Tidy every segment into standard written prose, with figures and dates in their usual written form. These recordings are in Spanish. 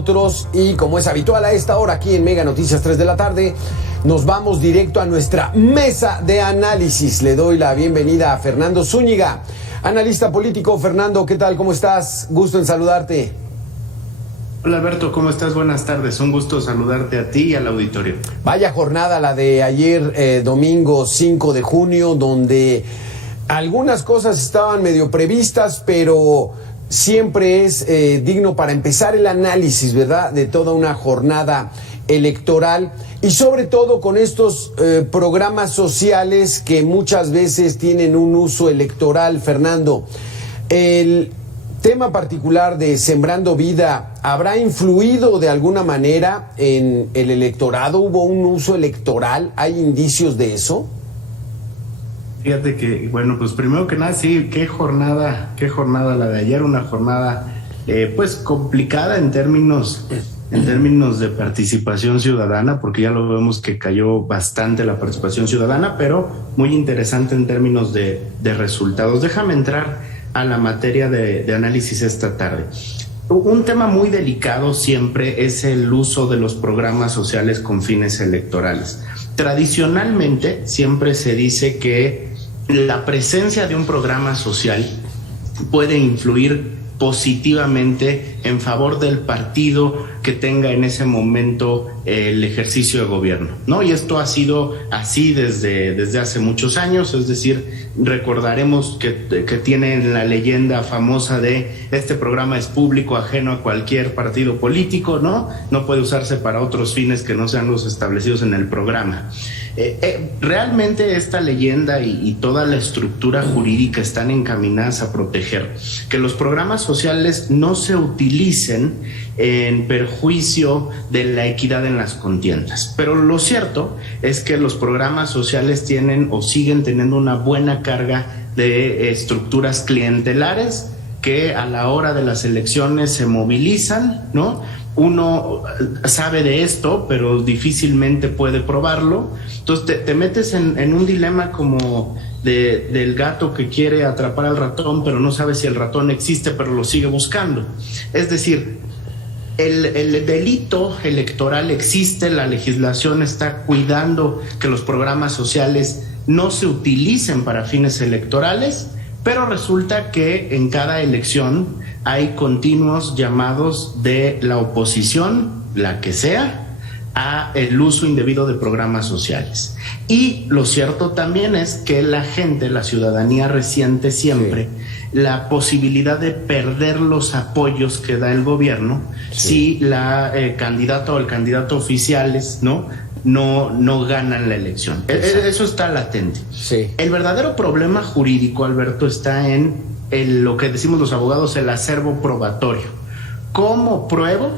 Nosotros, y como es habitual a esta hora aquí en Mega Noticias 3 de la tarde, nos vamos directo a nuestra mesa de análisis. Le doy la bienvenida a Fernando Zúñiga, analista político. Fernando, ¿qué tal? ¿Cómo estás? Gusto en saludarte. Hola Alberto, ¿cómo estás? Buenas tardes, un gusto saludarte a ti y al auditorio. Vaya jornada la de ayer, domingo 5 de junio, donde algunas cosas estaban medio previstas, pero siempre es digno para empezar el análisis, ¿verdad?, de toda una jornada electoral, y sobre todo con estos programas sociales que muchas veces tienen un uso electoral. Fernando, el tema particular de Sembrando Vida, ¿habrá influido de alguna manera en el electorado? ¿Hubo un uso electoral? ¿Hay indicios de eso? Fíjate que, bueno, pues primero que nada, sí, qué jornada la de ayer, una jornada pues complicada en términos de participación ciudadana, porque ya lo vemos que cayó bastante la participación ciudadana, pero muy interesante en términos de resultados. Déjame entrar a la materia de análisis esta tarde. Un tema muy delicado siempre es el uso de los programas sociales con fines electorales. Tradicionalmente siempre se dice que la presencia de un programa social puede influir positivamente en favor del partido que tenga en ese momento el ejercicio de gobierno, ¿no? Y esto ha sido así desde hace muchos años, es decir, recordaremos que tienen la leyenda famosa de este programa es público, ajeno a cualquier partido político, ¿no? No puede usarse para otros fines que no sean los establecidos en el programa. Realmente esta leyenda y toda la estructura jurídica están encaminadas a proteger que los programas sociales no se utilicen en perjuicio de la equidad en las contiendas. Pero lo cierto es que los programas sociales tienen o siguen teniendo una buena carga de estructuras clientelares que a la hora de las elecciones se movilizan, ¿no? Uno sabe de esto, pero difícilmente puede probarlo. Entonces te metes en un dilema como del gato que quiere atrapar al ratón, pero no sabe si el ratón existe, pero lo sigue buscando. Es decir, el delito electoral existe, la legislación está cuidando que los programas sociales no se utilicen para fines electorales, pero resulta que en cada elección hay continuos llamados de la oposición, la que sea, a el uso indebido de programas sociales. Y lo cierto también es que la gente, la ciudadanía resiente siempre la posibilidad de perder los apoyos que da el gobierno si la candidata o el candidato oficiales no ganan la elección. Eso está latente. Sí. El verdadero problema jurídico, Alberto, está en lo que decimos los abogados, el acervo probatorio. ¿Cómo pruebo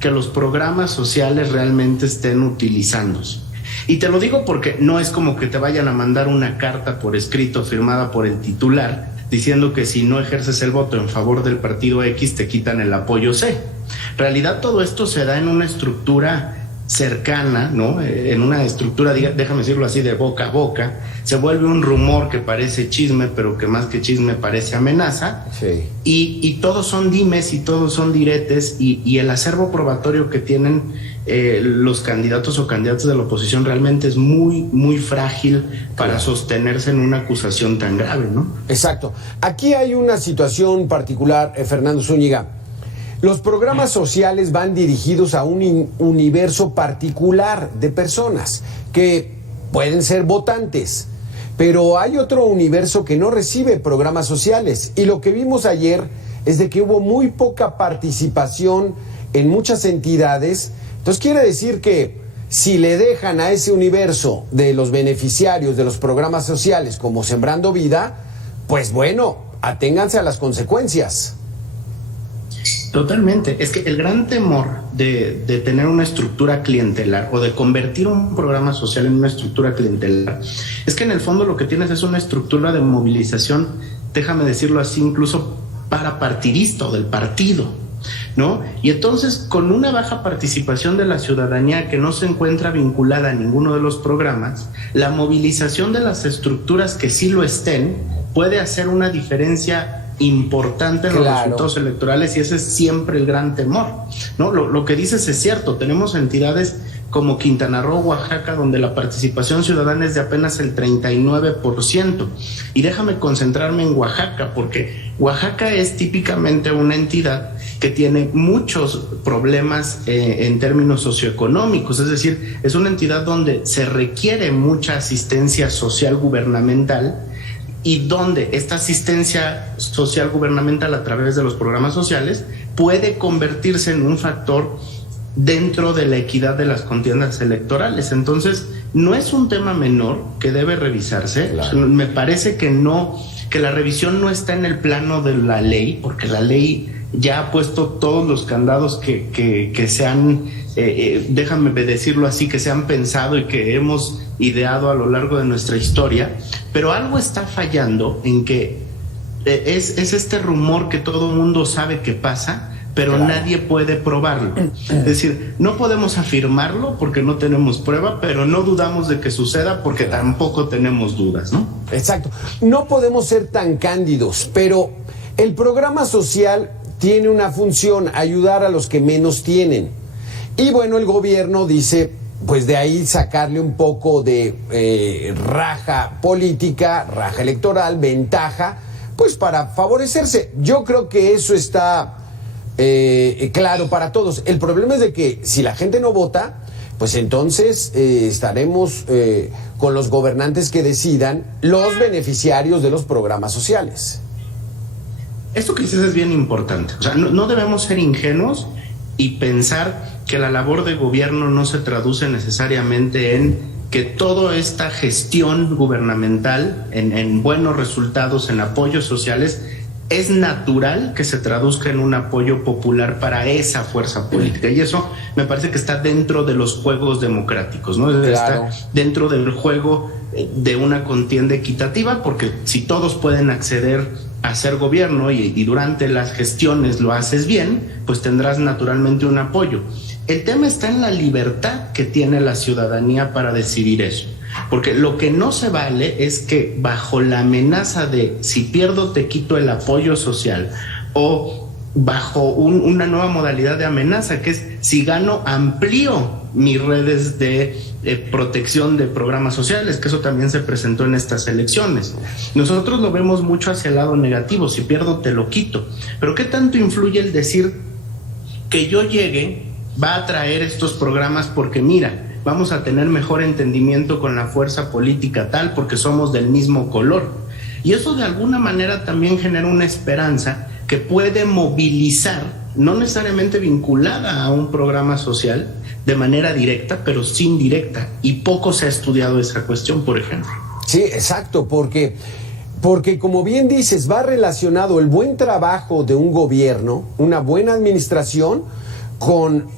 que los programas sociales realmente estén utilizándose? Y te lo digo porque no es como que te vayan a mandar una carta por escrito firmada por el titular diciendo que si no ejerces el voto en favor del partido X te quitan el apoyo C. En realidad todo esto se da en una estructura cercana, ¿no? En una estructura, déjame decirlo así, de boca a boca. Se vuelve un rumor que parece chisme, pero que más que chisme parece amenaza. Sí. Y todos son dimes y todos son diretes, y el acervo probatorio que tienen los candidatos o candidatas de la oposición realmente es muy, muy frágil para sostenerse en una acusación tan grave, ¿no? Exacto. Aquí hay una situación particular, Fernando Zúñiga. Los programas sociales van dirigidos a un universo particular de personas que pueden ser votantes, pero hay otro universo que no recibe programas sociales, y lo que vimos ayer es de que hubo muy poca participación en muchas entidades. Entonces quiere decir que si le dejan a ese universo de los beneficiarios de los programas sociales como Sembrando Vida, pues bueno, aténganse a las consecuencias. Totalmente. Es que el gran temor de tener una estructura clientelar o de convertir un programa social en una estructura clientelar es que en el fondo lo que tienes es una estructura de movilización, déjame decirlo así, incluso parapartidista o del partido, ¿no? Y entonces, con una baja participación de la ciudadanía que no se encuentra vinculada a ninguno de los programas, la movilización de las estructuras que sí lo estén puede hacer una diferencia importante en los resultados electorales, y ese es siempre el gran temor, ¿no? Lo que dices es cierto, tenemos entidades como Quintana Roo, Oaxaca, donde la participación ciudadana es de apenas el 39%. Y déjame concentrarme en Oaxaca, porque Oaxaca es típicamente una entidad que tiene muchos problemas en términos socioeconómicos, es decir, es una entidad donde se requiere mucha asistencia social gubernamental, y donde esta asistencia social gubernamental a través de los programas sociales puede convertirse en un factor dentro de la equidad de las contiendas electorales. Entonces, no es un tema menor que debe revisarse. Claro. Me parece que la revisión no está en el plano de la ley, porque la ley ya ha puesto todos los candados que se han, déjame decirlo así, que se han pensado y que hemos ideado a lo largo de nuestra historia, pero algo está fallando en que es este rumor que todo el mundo sabe que pasa, pero claro, nadie puede probarlo. Es decir, no podemos afirmarlo porque no tenemos prueba, pero no dudamos de que suceda porque tampoco tenemos dudas, ¿no? Exacto. No podemos ser tan cándidos, pero el programa social tiene una función: ayudar a los que menos tienen. Y bueno, el gobierno dice, pues de ahí sacarle un poco de raja política, raja electoral, ventaja, pues para favorecerse. Yo creo que eso está claro para todos. El problema es de que si la gente no vota, pues entonces estaremos con los gobernantes que decidan los beneficiarios de los programas sociales. Esto que dices es bien importante. O sea, no debemos ser ingenuos y pensar que la labor de gobierno no se traduce necesariamente en que toda esta gestión gubernamental en buenos resultados, en apoyos sociales, es natural que se traduzca en un apoyo popular para esa fuerza política. Y eso me parece que está dentro de los juegos democráticos, ¿no? Claro. Está dentro del juego de una contienda equitativa, porque si todos pueden acceder a ser gobierno y durante las gestiones lo haces bien, pues tendrás naturalmente un apoyo. El tema está en la libertad que tiene la ciudadanía para decidir eso. Porque lo que no se vale es que bajo la amenaza de si pierdo te quito el apoyo social, o bajo una nueva modalidad de amenaza que es si gano amplío mis redes de protección de programas sociales, que eso también se presentó en estas elecciones. Nosotros lo vemos mucho hacia el lado negativo: si pierdo te lo quito. Pero ¿qué tanto influye el decir que yo llegue va a traer estos programas porque mira, vamos a tener mejor entendimiento con la fuerza política tal porque somos del mismo color? Y eso de alguna manera también genera una esperanza que puede movilizar, no necesariamente vinculada a un programa social de manera directa, pero sí indirecta. Y poco se ha estudiado esa cuestión, por ejemplo. Sí, exacto, porque como bien dices, va relacionado el buen trabajo de un gobierno, una buena administración, con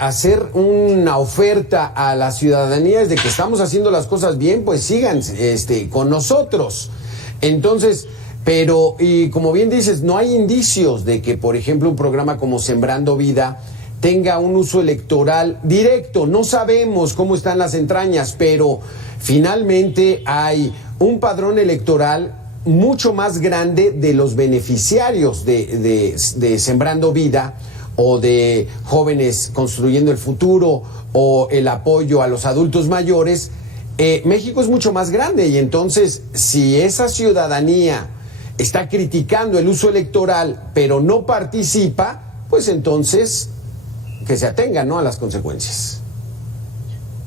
hacer una oferta a la ciudadanía de que estamos haciendo las cosas bien, pues sigan con nosotros. Entonces, pero, y como bien dices, no hay indicios de que, por ejemplo, un programa como Sembrando Vida tenga un uso electoral directo. No sabemos cómo están las entrañas, pero finalmente hay un padrón electoral mucho más grande de los beneficiarios de Sembrando Vida, o de Jóvenes Construyendo el Futuro, o el apoyo a los adultos mayores. México es mucho más grande, y entonces si esa ciudadanía está criticando el uso electoral pero no participa, pues entonces que se atengan, ¿no?, a las consecuencias.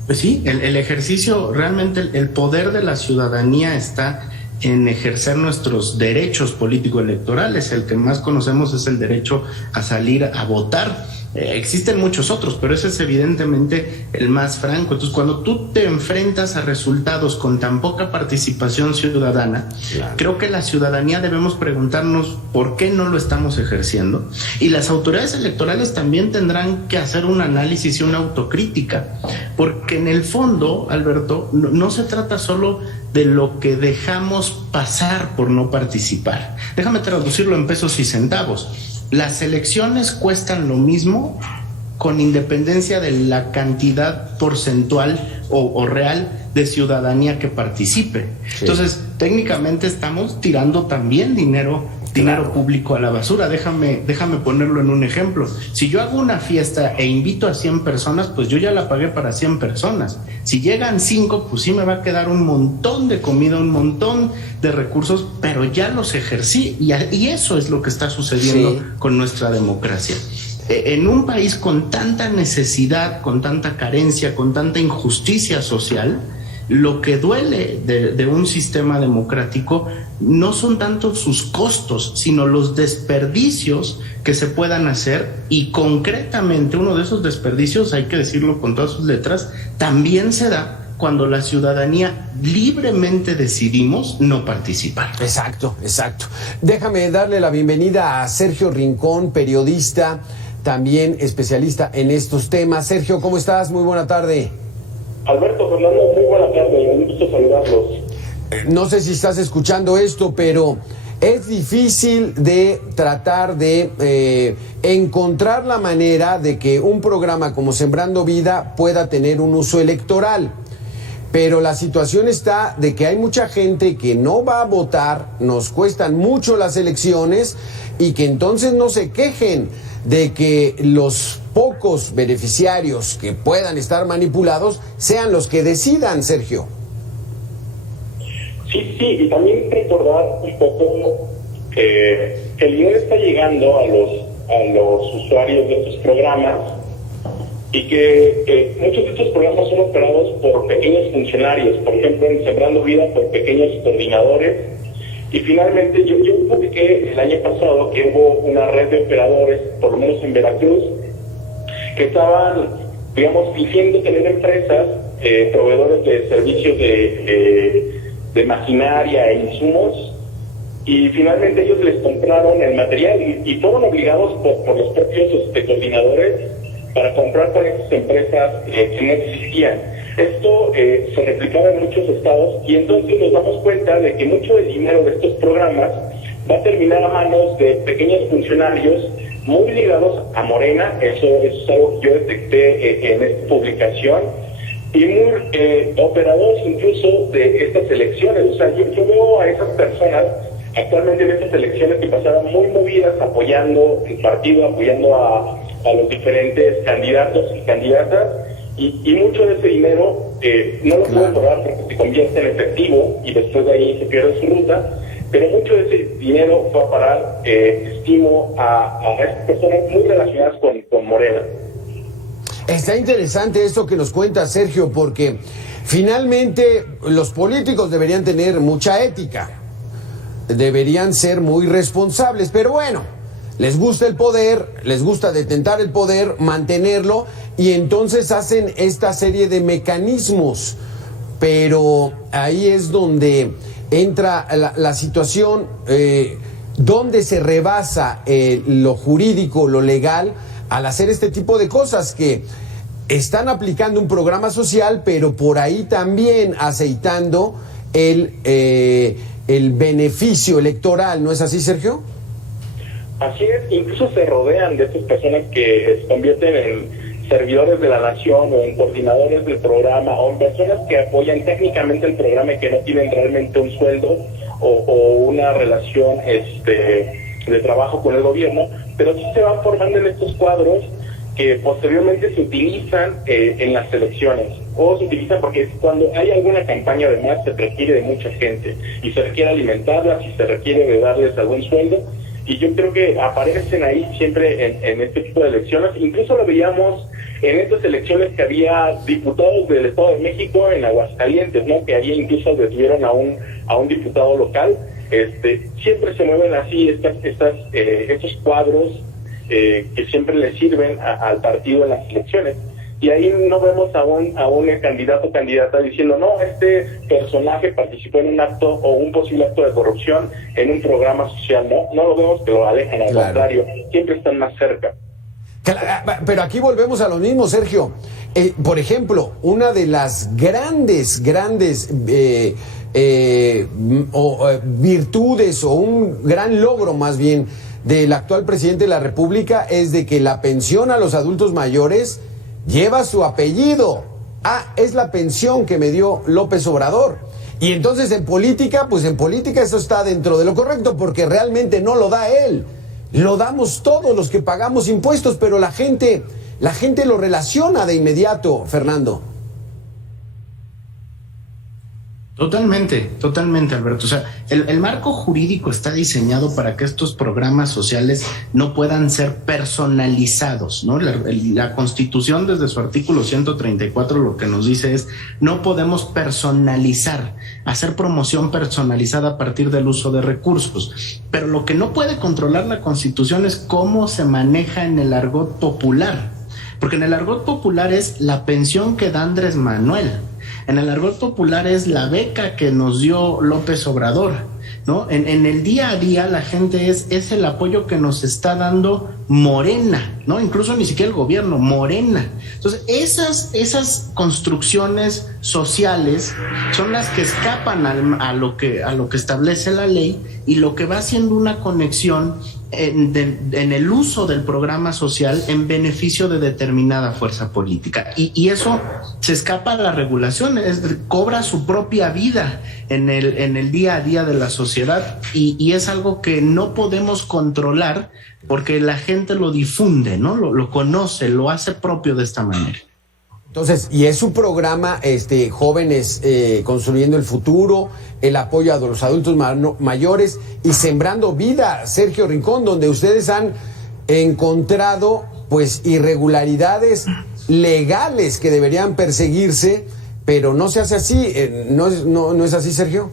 Pues sí, el ejercicio, realmente el poder de la ciudadanía está en ejercer nuestros derechos político-electorales. El que más conocemos es el derecho a salir a votar. Existen muchos otros, pero ese es evidentemente el más franco. Entonces, cuando tú te enfrentas a resultados con tan poca participación ciudadana, claro, creo que la ciudadanía debemos preguntarnos por qué no lo estamos ejerciendo. Y las autoridades electorales también tendrán que hacer un análisis y una autocrítica, porque en el fondo, Alberto, no se trata solo de lo que dejamos pasar por no participar. Déjame traducirlo en pesos y centavos. Las elecciones cuestan lo mismo con independencia de la cantidad porcentual o real de ciudadanía que participe. Sí. Entonces, técnicamente estamos tirando también dinero público a la basura. Déjame ponerlo en un ejemplo. Si yo hago una fiesta e invito a 100 personas, pues yo ya la pagué para 100 personas. Si llegan 5, pues sí me va a quedar un montón de comida, un montón de recursos, pero ya los ejercí y eso es lo que está sucediendo con nuestra democracia. En un país con tanta necesidad, con tanta carencia, con tanta injusticia social, lo que duele de un sistema democrático no son tanto sus costos, sino los desperdicios que se puedan hacer, y concretamente uno de esos desperdicios, hay que decirlo con todas sus letras, también se da cuando la ciudadanía libremente decidimos no participar. Exacto. Déjame darle la bienvenida a Sergio Rincón, periodista, también especialista en estos temas. Sergio, ¿cómo estás? Muy buena tarde. Alberto, Fernando, muy buena tarde, un gusto saludarlos. No sé si estás escuchando esto, pero es difícil de tratar de encontrar la manera de que un programa como Sembrando Vida pueda tener un uso electoral. Pero la situación está de que hay mucha gente que no va a votar, nos cuestan mucho las elecciones, y que entonces no se quejen de que los pocos beneficiarios que puedan estar manipulados sean los que decidan, Sergio. Sí, y también recordar un poco que el dinero está llegando a los usuarios de estos programas, y que muchos de estos programas son operados por pequeños funcionarios, por ejemplo en Sembrando Vida por pequeños coordinadores. Y finalmente yo publiqué el año pasado que hubo una red de operadores, por lo menos en Veracruz, que estaban, digamos, fingiendo tener empresas, proveedores de servicios de maquinaria e insumos, y finalmente ellos les compraron el material y fueron obligados por los propios coordinadores para comprar con esas empresas que no existían. Esto se replicaba en muchos estados, y entonces nos damos cuenta de que mucho del dinero de estos programas va a terminar a manos de pequeños funcionarios muy ligados a Morena. Eso es algo que yo detecté en esta publicación, y muy operadores incluso de estas elecciones. O sea, yo veo a esas personas actualmente en estas elecciones que pasaron muy movidas apoyando el partido, apoyando a los diferentes candidatos y candidatas, y mucho de ese dinero no lo pueden cobrar porque se convierte en efectivo y después de ahí se pierde su ruta, pero mucho de ese dinero va a parar, estimo, a estas personas muy relacionadas con Morena. Está interesante esto que nos cuenta Sergio, porque finalmente los políticos deberían tener mucha ética, deberían ser muy responsables, pero bueno, les gusta el poder, les gusta detentar el poder, mantenerlo, y entonces hacen esta serie de mecanismos. Pero ahí es donde entra la situación, donde se rebasa lo jurídico, lo legal, al hacer este tipo de cosas, que están aplicando un programa social, pero por ahí también aceitando el beneficio electoral. ¿No es así, Sergio? Así es, incluso se rodean de estas personas que se convierten en servidores de la nación, o en coordinadores del programa, o en personas que apoyan técnicamente el programa y que no tienen realmente un sueldo o una relación de trabajo con el gobierno, pero sí se van formando en estos cuadros que posteriormente se utilizan en las elecciones, o se utilizan porque cuando hay alguna campaña, además se requiere de mucha gente y se requiere alimentarlas y se requiere de darles algún sueldo. Y yo creo que aparecen ahí siempre en este tipo de elecciones. Incluso lo veíamos en estas elecciones que había diputados del Estado de México en Aguascalientes, ¿no? Que ahí incluso detuvieron a un diputado local. Siempre se mueven así estos cuadros que siempre le sirven al partido en las elecciones. Y ahí no vemos a un candidato o candidata diciendo, no, este personaje participó en un acto o un posible acto de corrupción en un programa social. No lo vemos, que lo alejan, al contrario, siempre están más cerca. Pero aquí volvemos a lo mismo, Sergio. Por ejemplo, una de las grandes virtudes, o un gran logro más bien, del actual presidente de la República, es de que la pensión a los adultos mayores lleva su apellido. es la pensión que me dio López Obrador. Y entonces en política, pues en política eso está dentro de lo correcto, porque realmente no lo da él. Lo damos todos los que pagamos impuestos, pero la gente lo relaciona de inmediato, Fernando. Totalmente, Alberto. O sea, el marco jurídico está diseñado para que estos programas sociales no puedan ser personalizados, ¿no? La Constitución, desde su artículo 134, lo que nos dice es: no podemos personalizar, hacer promoción personalizada a partir del uso de recursos. Pero lo que no puede controlar la Constitución es cómo se maneja en el argot popular. Porque en el argot popular es la pensión que da Andrés Manuel. En el argot popular es la beca que nos dio López Obrador, ¿no? En el día a día la gente es el apoyo que nos está dando Morena, ¿no? Incluso ni siquiera el gobierno, Morena. Entonces, esas construcciones sociales son las que escapan a lo que establece la ley, y lo que va haciendo una conexión en el uso del programa social en beneficio de determinada fuerza política, y eso se escapa a la regulación, cobra su propia vida en el día a día de la sociedad, y es algo que no podemos controlar porque la gente lo difunde, ¿no? Lo conoce, lo hace propio de esta manera. Entonces, y es un programa, Jóvenes Construyendo el Futuro, el apoyo a los adultos mayores y Sembrando Vida, Sergio Rincón, donde ustedes han encontrado, pues, irregularidades legales que deberían perseguirse, pero no se hace así. ¿No es así, Sergio?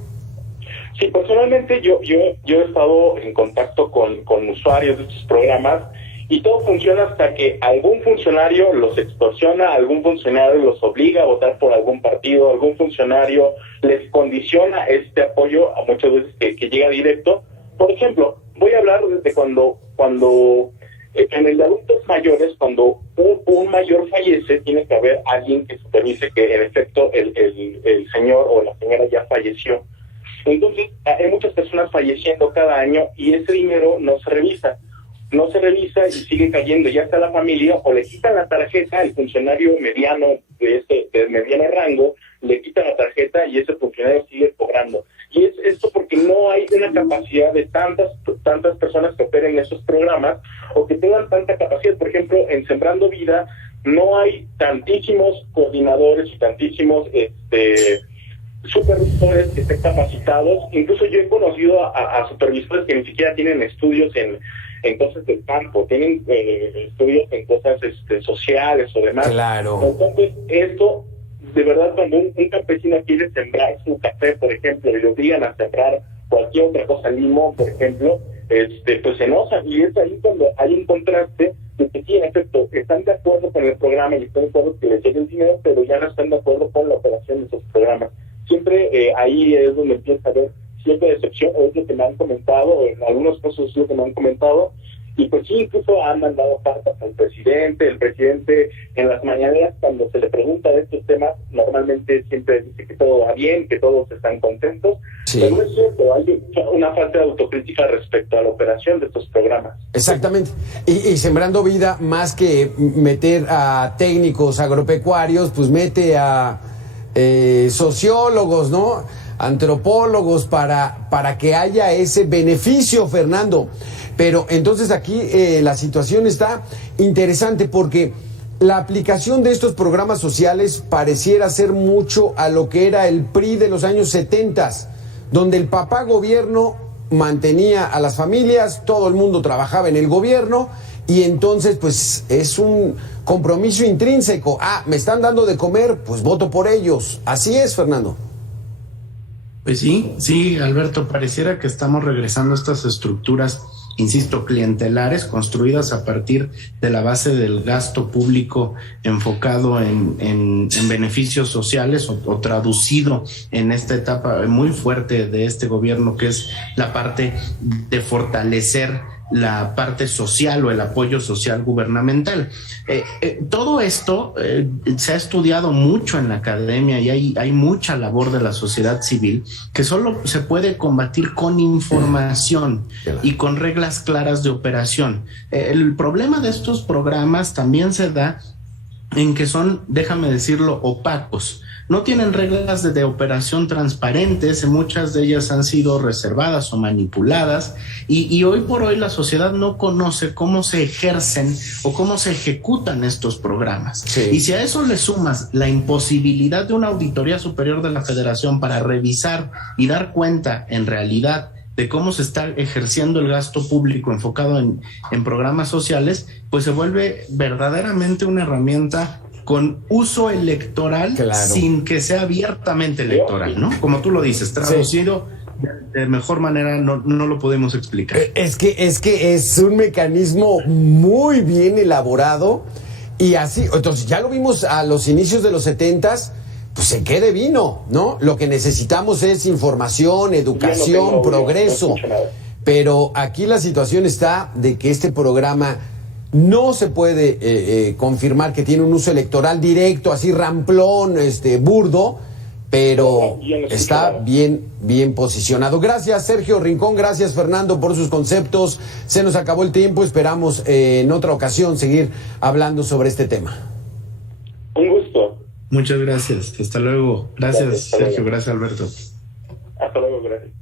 Sí, personalmente yo he estado en contacto con usuarios de estos programas, y todo funciona hasta que algún funcionario los extorsiona, algún funcionario los obliga a votar por algún partido, algún funcionario les condiciona este apoyo, a muchas veces que llega directo. Por ejemplo, voy a hablar desde cuando en el de adultos mayores, cuando un mayor fallece, tiene que haber alguien que supervise que en efecto el señor o la señora ya falleció. Entonces, hay muchas personas falleciendo cada año y ese dinero no se revisa y sigue cayendo, ya está la familia, o le quitan la tarjeta, el funcionario mediano de mediano rango, le quitan la tarjeta y ese funcionario sigue cobrando. Y es esto porque no hay una capacidad de tantas personas que operen esos programas o que tengan tanta capacidad. Por ejemplo, en Sembrando Vida no hay tantísimos coordinadores y tantísimos supervisores que estén capacitados. Incluso yo he conocido a supervisores que ni siquiera tienen estudios en cosas del campo, tienen estudios en cosas sociales o demás. Claro. Entonces, esto, de verdad, cuando un campesino quiere sembrar su café, por ejemplo, y lo obligan a sembrar cualquier otra cosa, limón, por ejemplo, pues se enojan, y es ahí cuando hay un contraste de que sí, en efecto, están de acuerdo con el programa y están de acuerdo que les llegue el dinero, pero ya no están de acuerdo con la operación de esos programas. Siempre ahí es donde empieza a haber cierta decepción, o es lo que me han comentado, o en algunos casos es lo que me han comentado, y pues sí, incluso han mandado cartas al presidente. El presidente en las mañaneras, cuando se le pregunta de estos temas, normalmente siempre dice que todo va bien, que todos están contentos, sí. Pero no es cierto, hay una falta de autocrítica respecto a la operación de estos programas. Exactamente, y Sembrando Vida, más que meter a técnicos agropecuarios, pues mete a sociólogos, ¿no?, antropólogos, para que haya ese beneficio, Fernando. Pero entonces aquí la situación está interesante, porque la aplicación de estos programas sociales pareciera ser mucho a lo que era el PRI de los años 70, donde el papá gobierno mantenía a las familias, todo el mundo trabajaba en el gobierno, y entonces pues es un compromiso intrínseco. Me están dando de comer, pues voto por ellos. Así es, Fernando. Pues sí, Alberto, pareciera que estamos regresando a estas estructuras, insisto, clientelares, construidas a partir de la base del gasto público enfocado en beneficios sociales, o traducido en esta etapa muy fuerte de este gobierno, que es la parte de fortalecer la parte social o el apoyo social gubernamental. Todo esto se ha estudiado mucho en la academia, y hay mucha labor de la sociedad civil que solo se puede combatir con información y con reglas claras de operación. El problema de estos programas también se da en que son, déjame decirlo, opacos. No tienen reglas de operación transparentes, muchas de ellas han sido reservadas o manipuladas, y hoy por hoy la sociedad no conoce cómo se ejercen o cómo se ejecutan estos programas. Sí. Y si a eso le sumas la imposibilidad de una auditoría superior de la Federación para revisar y dar cuenta en realidad de cómo se está ejerciendo el gasto público enfocado en programas sociales, pues se vuelve verdaderamente una herramienta con uso electoral, claro, sin que sea abiertamente electoral, ¿no? Como tú lo dices, traducido de mejor manera no lo podemos explicar. Es que es un mecanismo muy bien elaborado y así, entonces ya lo vimos a los inicios de los 70s, pues se quede vino, ¿no? Lo que necesitamos es información, educación, progreso. Pero aquí la situación está de que este programa no se puede confirmar que tiene un uso electoral directo, así ramplón, burdo, pero está bien posicionado. Gracias, Sergio Rincón, gracias, Fernando, por sus conceptos. Se nos acabó el tiempo, esperamos en otra ocasión seguir hablando sobre este tema. Un gusto. Muchas gracias, hasta luego. Gracias, Gracias, Sergio, gracias, Alberto. Hasta luego, gracias.